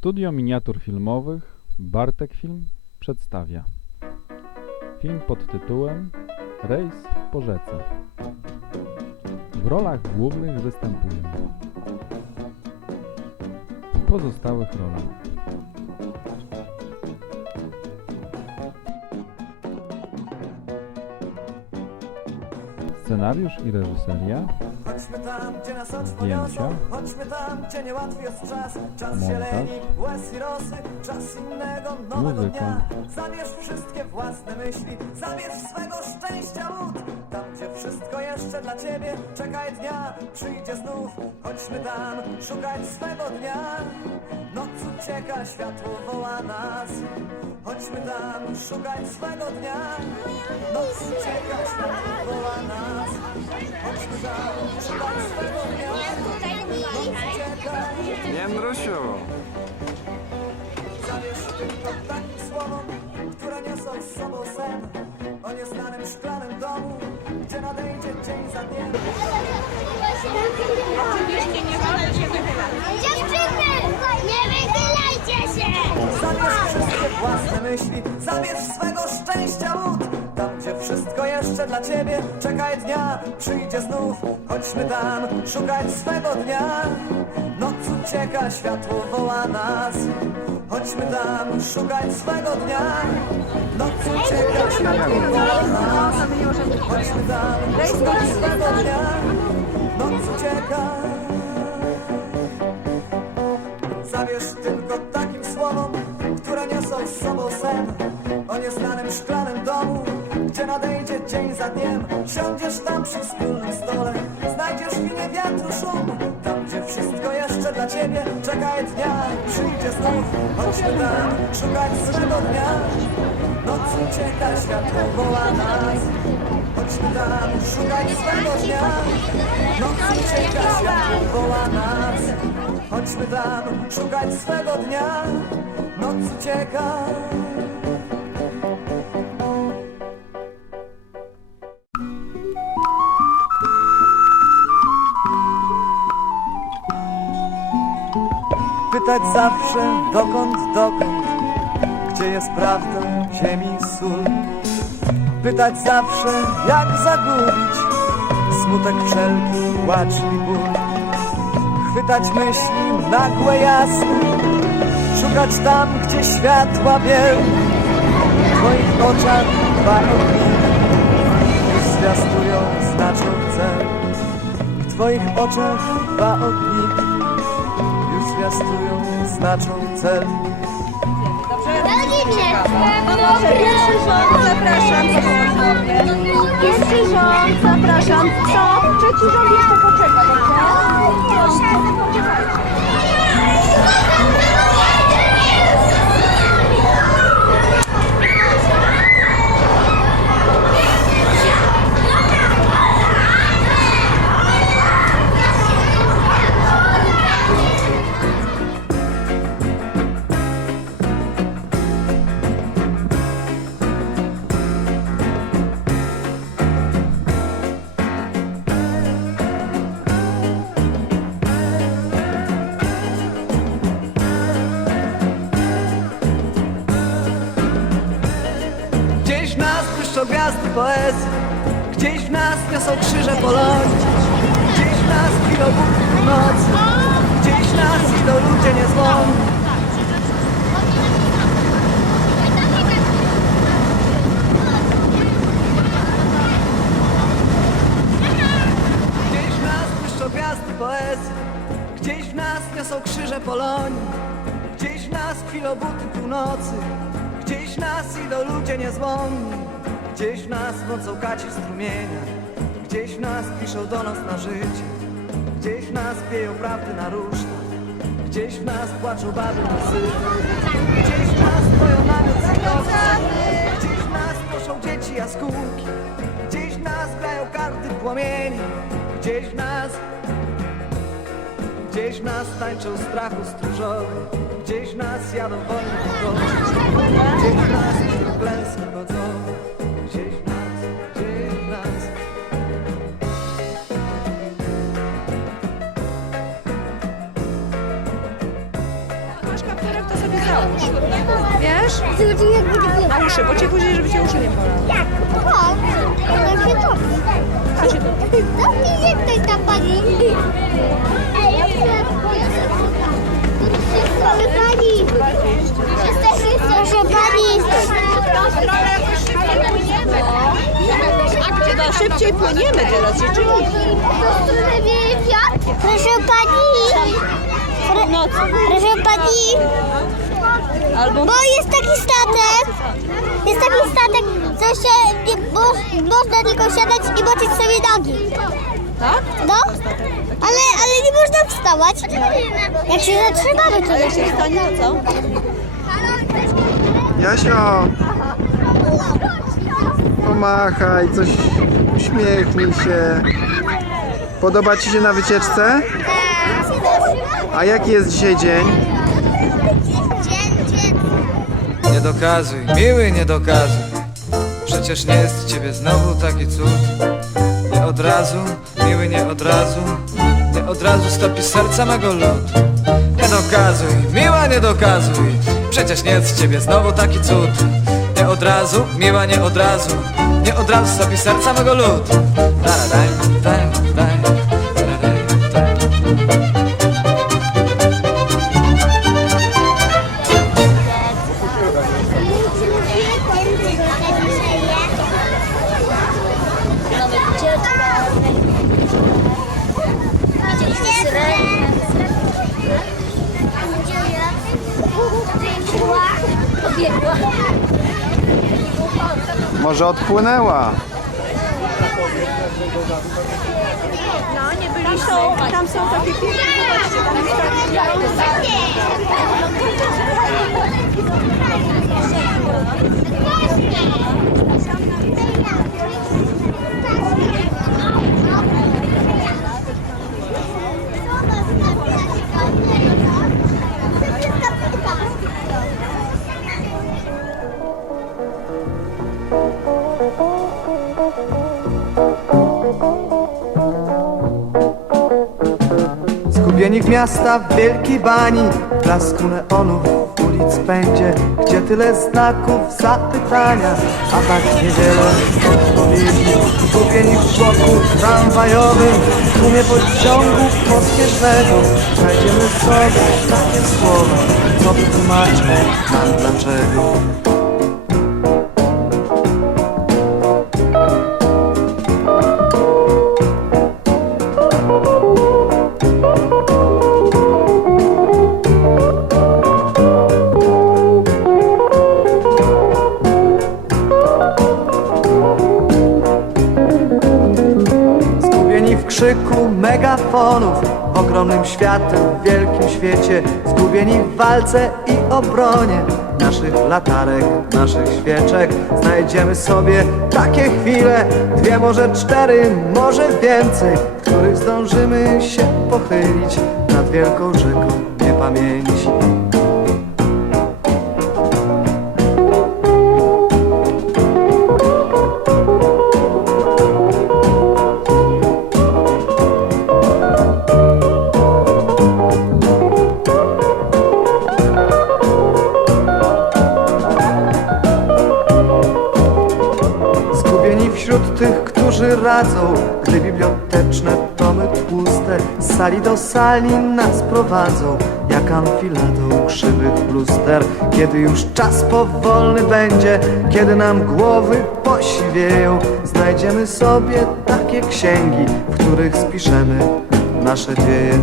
Studio Miniatur Filmowych Bartek Film przedstawia. Film pod tytułem Rejs po rzece. W rolach głównych występują w pozostałych rolach. Scenariusz i reżyseria Chodźmy tam, gdzie nas oczy poniosą Chodźmy tam, gdzie niełatwy jest czas. Czas Montaż. zieleni, łez i rosy. Czas innego, nowego Muzyka. dnia. Zabierz wszystkie własne myśli. Zabierz swego szczęścia łód Tam, gdzie wszystko jeszcze dla ciebie. Czekaj dnia, przyjdzie znów. Chodźmy tam, szukać swego dnia. Noc ucieka, światło woła nas Chodźmy tam, szukać swego dnia. Noc ucieka, światło woła nas. Chodźmy tam, szukać swego dnia. Noc ucieka, Nie, Mrusiu. Zabierz tylko takim słowom, które niosą z sobą sen. O nieznanym szklanym domu, gdzie nadejdzie dzień za dniem Oczywiście nie wolno się wychylać. Dziewczyny! Nie wychylajcie się! Zabierz wszystkie własne myśli, zabierz swego szczęścia łód Tam, gdzie wszystko jeszcze dla ciebie, czekaj dnia, przyjdzie znów. Chodźmy tam, szukać swego dnia. Noc ucieka, światło woła nas. Chodźmy tam, szukać swego dnia. Noc ucieka, światło woła nas. Chodźmy tam, szukać swego dnia. Noc ucieka. Zabierz tylko takim słowom, z sobą sen O nieznanym szklanym domu, gdzie nadejdzie dzień za dniem. Siądziesz tam przy wspólnym stole, znajdziesz w chwilę wiatru szum Tam, gdzie wszystko jeszcze dla ciebie, czekaj dnia, przyjdzie znów Chodźmy tam, szukać swego dnia. Noc ucieka, światło woła nas. Chodźmy tam, szukać swego dnia. Noc ucieka, światło woła nas. Chodźmy tam, szukać swego dnia Noc ucieka Pytać zawsze dokąd, dokąd Gdzie jest prawda, ziemi sól. Pytać zawsze jak zagubić Smutek wszelki, płacz i ból. Chwytać myśli nagłe, jasne Szukać tam, gdzie światła biel W twoich oczach dwa Już zwiastują, znaczą cel W twoich oczach dwa ogniki Już zwiastują, znaczą cel Proszę, pierwszy rząd, zapraszam. Pierwszy rząd, zapraszam. Co? Trzeci rząd jeszcze poczeka, dobrze? Poczekajcie. Błyszczą gwiazdy poezji. Gdzieś w nas niosą krzyże Polonii. Gdzieś w nas chwilą buty nocy Gdzieś w nas idą ludzie niezłomni. Gdzieś w nas błyszczą gwiazdy poezji. Gdzieś w nas niosą krzyże Polonii. Gdzieś w nas chwilą północy. Gdzieś w nas idą ludzie niezłomni Gdzieś w nas mocą kaci strumienia Gdzieś w nas piszą do nas na życie Gdzieś w nas pieją prawdy na ruszta Gdzieś w nas płaczą baby syny Gdzieś w nas boją namiot cykowcy Gdzieś w nas proszą dzieci jaskółki Gdzieś w nas grają karty płomieni Gdzieś w nas Gdzieś w nas tańczą strachu stróżowy Gdzieś w nas jadą pokoje Gdzieś w nas klęski chodzowe Wiesz? Na uszy, bo cię później, żeby cię uszy nie bolały. Jak? O, to się topi. A, się to... To jak tutaj ta pani? Ej, ja Proszę pani! Jesteśmy, proszę pani! Chyba szybciej płyniemy teraz, rzeczywiście. Proszę pani! No co? Proszę pani! Albo... Bo jest taki statek! Jest taki statek, co się nie, bo, można tylko siadać i moczyć sobie nogi. Tak? No, ale, ale nie można wstawać. Jak się zatrzymamy, to Jak się stanie, to co? Jasio, pomachaj, coś uśmiechnij się. Podoba Ci się na wycieczce? A jaki jest dzisiaj dzień. Nie dokazuj, miły nie dokazuj. Przecież nie jest ciebie znowu taki cud. Nie od razu, miły nie od razu. Nie od razu stopi serca mego lód Nie dokazuj, miła nie dokazuj. Przecież nie jest ciebie znowu taki cud. Nie od razu, miła nie od razu. Nie od razu stopi serca mego lód daj, taradaj, daj. Pobiegła. Może odpłynęła? No, nie byliśmy. Tam są takie piękne, zobaczcie, tam jest taki... w miasta w wielkiej bani. Blasku neonów ulic pędzie Gdzie tyle znaków zapytania. A tak niewiele odpowiedzi Zgubieni w bloku tramwajowym. W tłumie pociągu pospiesznego Znajdziemy sobie takie słowa Co wytłumaczą nam dlaczego megafonów W ogromnym światem, w wielkim świecie Zgubieni w walce i obronie Naszych latarek, naszych świeczek. Znajdziemy sobie takie chwile Dwie, może cztery, może więcej W których zdążymy się pochylić Nad wielką rzeką niepamięci którzy radzą Gdy biblioteczne tomy tłuste Z sali do sali nas prowadzą Jak amfiladą krzywych luster. Kiedy już czas powolny będzie Kiedy nam głowy posiwieją Znajdziemy sobie takie księgi W których spiszemy nasze dzieje